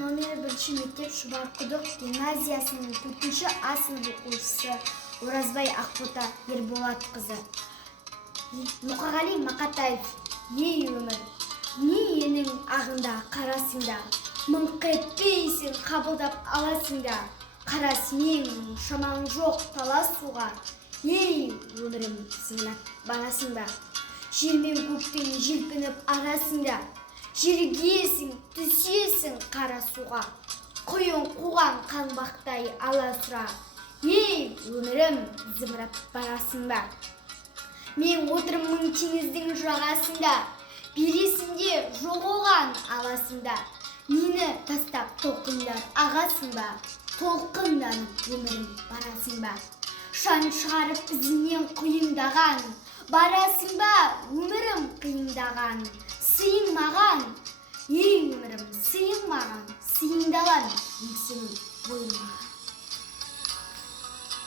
номер 1 мектеп Шұбарқұдық гимназиясының 4-ші А сынып оқушысы Оразбай Ақбота Ерболатқызы. Мұқағали Мақатаев: ей өмір, не енің ағында қарасыңда, мыңқ етпейсің қабылдап аласыңда, қара сенең шамаң жоқ таласуға, ей өмірім сыңлап барасыңда, жер мен көктен желпініп арасыңда, жергесің түсесің қара суға, құйын қуған қаңбақтай аласұра, ей өмірім зымырап барасың ба. Мен отырмын теңіздің жағасында, бересінде жоқ оған аласында, мені тастап толқындар ағасың ба, толқынданып өмірім барасың ба. Шаң шығарып ізінен құйындаған, барасың ба өмірім қиындаған, сыйың маған, ей өмірім сыйың маған, сыйыңдалан еңсенің бойыма.